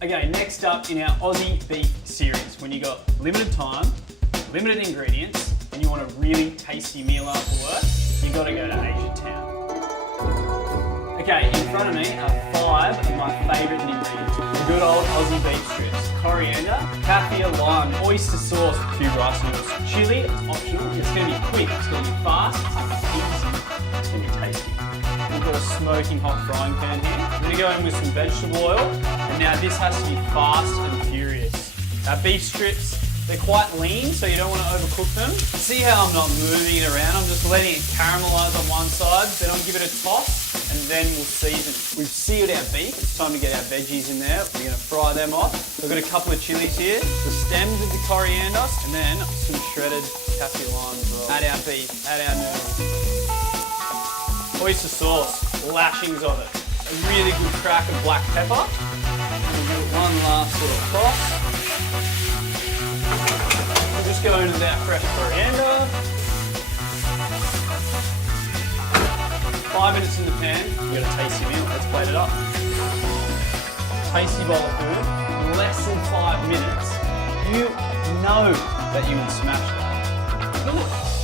Okay, next up in our Aussie beef series, when you got limited time, limited ingredients, and you want a really tasty meal after work, you gotta go to Asian Town. Okay, in front of me are 5 of my favourite ingredients. The good old Aussie beef strips, coriander, Kaffir Lime, oyster sauce, a few rice noodles, chilli, it's optional, it's gonna be quick, it's gonna be fast, it's gonna be easy, it's gonna be tasty. We've got a smoking hot frying pan here. I'm gonna go in with some vegetable oil, and now this has to be fast and furious. Our beef strips, they're quite lean, so you don't want to overcook them. See how I'm not moving it around, I'm just letting it caramelise on one side, then I'll give it a toss, and then we'll season. We've seared our beef, it's time to get our veggies in there. We're gonna fry them off. We've got a couple of chillies here, the stems of the coriander, and then some shredded Kaffir lime as well. Add our beef, add our noodles. Oyster sauce, lashings of it. A really good crack of black pepper. We'll do one last little toss. We'll just go in with our fresh coriander. 5 minutes in the pan, you got a tasty meal. Let's plate it up. Tasty bowl of food, less than 5 minutes. You know that you would smash that. Look.